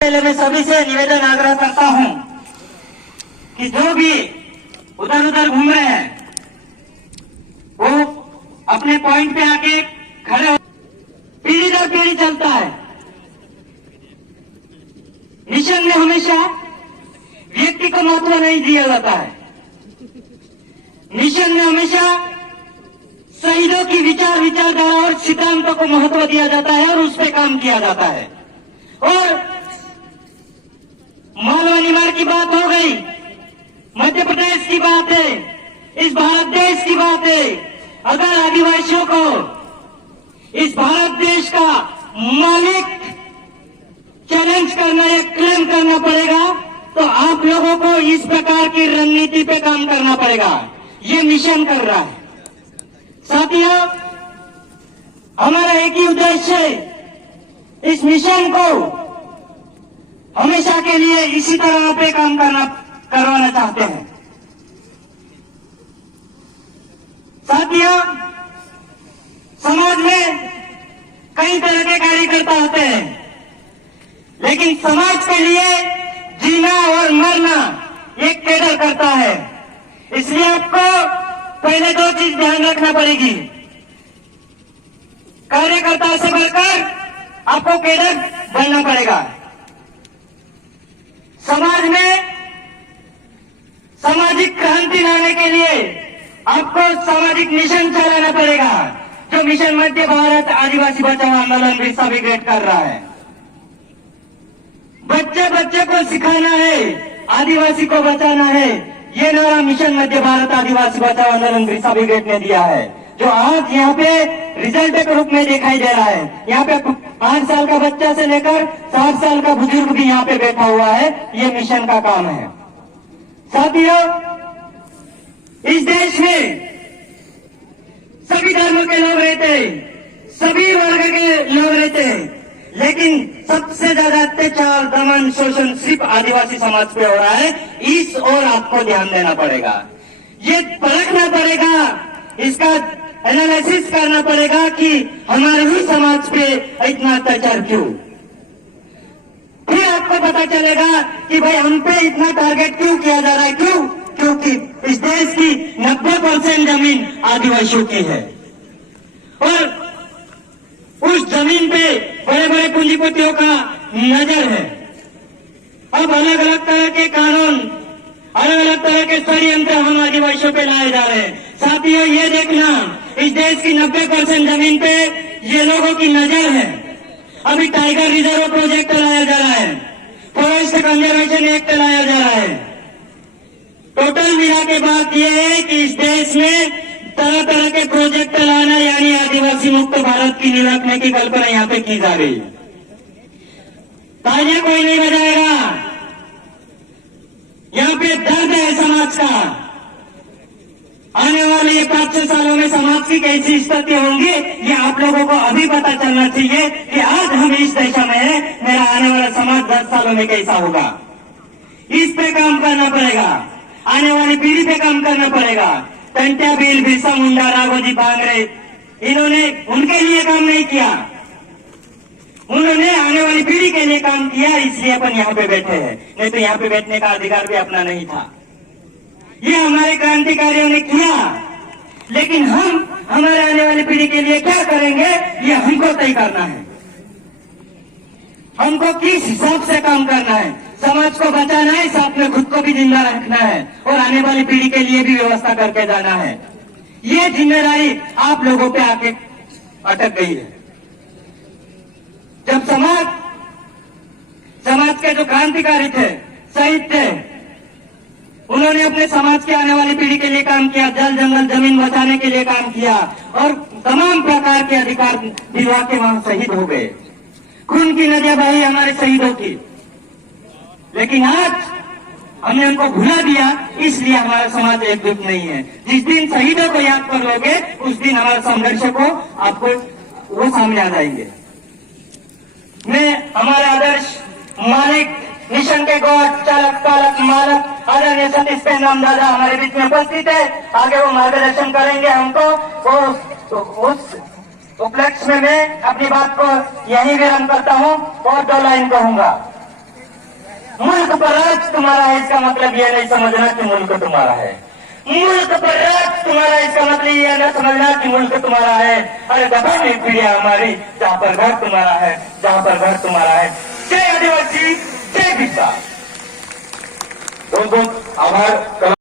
पहले मैं सभी से निवेदन आग्रह करता हूं कि जो भी उधर उधर घूम रहे हैं वो अपने पॉइंट पे आके खड़े हो। पीढ़ी दर पीढ़ी चलता है। मिशन में हमेशा व्यक्ति को महत्व नहीं दिया जाता है। मिशन में हमेशा शहीदों की विचारधारा और सिद्धांतों को महत्व दिया जाता है और उस पर काम किया जाता है। और मालवा निमाड़ की बात हो गई, मध्य प्रदेश की बात है, इस भारत देश की बात है। अगर आदिवासियों को इस भारत देश का मालिक चैलेंज करना या क्लेम करना पड़ेगा तो आप लोगों को इस प्रकार की रणनीति पे काम करना पड़ेगा। ये मिशन कर रहा है। साथियों, हमारा एक ही उद्देश्य है, इस मिशन को हमेशा के लिए इसी तरह पे काम करवाना चाहते हैं। साथियों, समाज में कई तरह के कार्यकर्ता होते हैं, लेकिन समाज के लिए जीना और मरना एक कैडर करता है। इसलिए आपको पहले दो चीज ध्यान रखना पड़ेगी। कार्यकर्ता से बढ़कर आपको कैडर बनना पड़ेगा। समाज में सामाजिक क्रांति लाने के लिए आपको सामाजिक मिशन चलाना पड़ेगा, जो मिशन मध्य भारत आदिवासी बचाओ आंदोलन बिरसा ब्रिगेड कर रहा है। बच्चे बच्चे को सिखाना है, आदिवासी को बचाना है। ये नारा मिशन मध्य भारत आदिवासी बचाओ आंदोलन बिरसा ब्रिगेड ने दिया है, जो आज यहाँ पे रिजल्ट के रूप में दिखाई दे रहा है। यहाँ पे 5 साल का बच्चा से लेकर 60 साल का बुजुर्ग भी यहाँ पे बैठा हुआ है। ये मिशन का काम है। साथियों, इस देश में सभी धर्मों के लोग रहते हैं, सभी वर्ग के लोग रहते हैं, लेकिन सबसे ज्यादा अत्याचार, दमन, शोषण सिर्फ आदिवासी समाज पे हो रहा है। इस ओर आपको ध्यान देना पड़ेगा, ये परखना पड़ेगा, इसका एनालिसिस करना पड़ेगा कि हमारे ही समाज पे इतना अत्याचार क्यों। फिर आपको पता चलेगा कि भाई हम पे इतना टारगेट क्यों किया जा रहा है। क्यों? क्योंकि इस देश की 90% जमीन आदिवासियों की है और उस जमीन पे बड़े बड़े पूंजीपतियों का नजर है। अब अलग अलग तरह के कानून, अलग अलग तरह के षड्यंत्र हम आदिवासियों पे लाए जा रहे हैं। साथियों, ये देखना, इस देश की 90% जमीन पे ये लोगों की नजर है। अभी टाइगर रिजर्व प्रोजेक्ट लाया जा रहा है, फॉरेस्ट कंजर्वेशन एक्ट लाया जा रहा है। टोटल मिला के बात यह है कि इस देश में तरह तरह के प्रोजेक्ट लाना, यानी आदिवासी मुक्त भारत की नींव रखने की कल्पना यहाँ पे की जा रही है। तालियां कोई नहीं बजाएगा। यहाँ पे दर्द है समाज का। आने वाले ये 5-6 सालों में समाज की कैसी स्थिति होंगी, ये आप लोगों को अभी पता चलना चाहिए कि आज हम इस दशा में है, मेरा आने वाला समाज 10 सालों में कैसा होगा। इस पे काम करना पड़ेगा, आने वाली पीढ़ी पे काम करना पड़ेगा। टंट्या भील, बिरसा मुंडा, राघोजी भांगरे, इन्होंने उनके लिए काम नहीं किया, उन्होंने आने वाली पीढ़ी के लिए काम किया। इसलिए अपन यहाँ पे बैठे हैं, नहीं तो यहाँ पे बैठने का अधिकार भी अपना नहीं था। ये हमारे क्रांतिकारियों ने किया, लेकिन हम हमारे आने वाली पीढ़ी के लिए क्या करेंगे, ये हमको तय करना है। हमको किस हिसाब से काम करना है, समाज को बचाना है, साथ में खुद को भी जिंदा रखना है और आने वाली पीढ़ी के लिए भी व्यवस्था करके जाना है। ये जिम्मेदारी आप लोगों पे आके अटक गई है। जब समाज के जो क्रांतिकारी थे, शहीद थे, उन्होंने अपने समाज के आने वाली पीढ़ी के लिए काम किया, जल जंगल जमीन बचाने के लिए काम किया और तमाम प्रकार के अधिकार दिलवा के वहां शहीद हो गए। खून की नदियां बही हमारे शहीदों की, लेकिन आज हमने उनको भुला दिया, इसलिए हमारा समाज एकजुट नहीं है। जिस दिन शहीदों को याद कर लोगे, उस दिन हमारे संघर्ष को आपको वो सामने आ जाएंगे। मैं हमारे आदर्श मालिक, मिशन के गॉड, चालक पालक मालक आदरणीय सतीश नाम दादा हमारे बीच में उपस्थित है। आगे वो मार्गदर्शन करेंगे हमको। उस उपलक्ष्य में मैं अपनी बात को यहीं विराम करता हूँ और 2 लाइन कहूंगा। मुल्क पर राज तुम्हारा है इसका मतलब यह नहीं समझना कि मुल्क तुम्हारा है। मुल्क पर राज तुम्हारा इसका मतलब यह न समझना कि मुल्क तुम्हारा है। अरे दफा नहीं पीढ़िया हमारी, जहाँ पर घर तुम्हारा है, जहाँ पर घर तुम्हारा है। जय आदिवासी, जय बिरसा। बहुत बहुत आभार।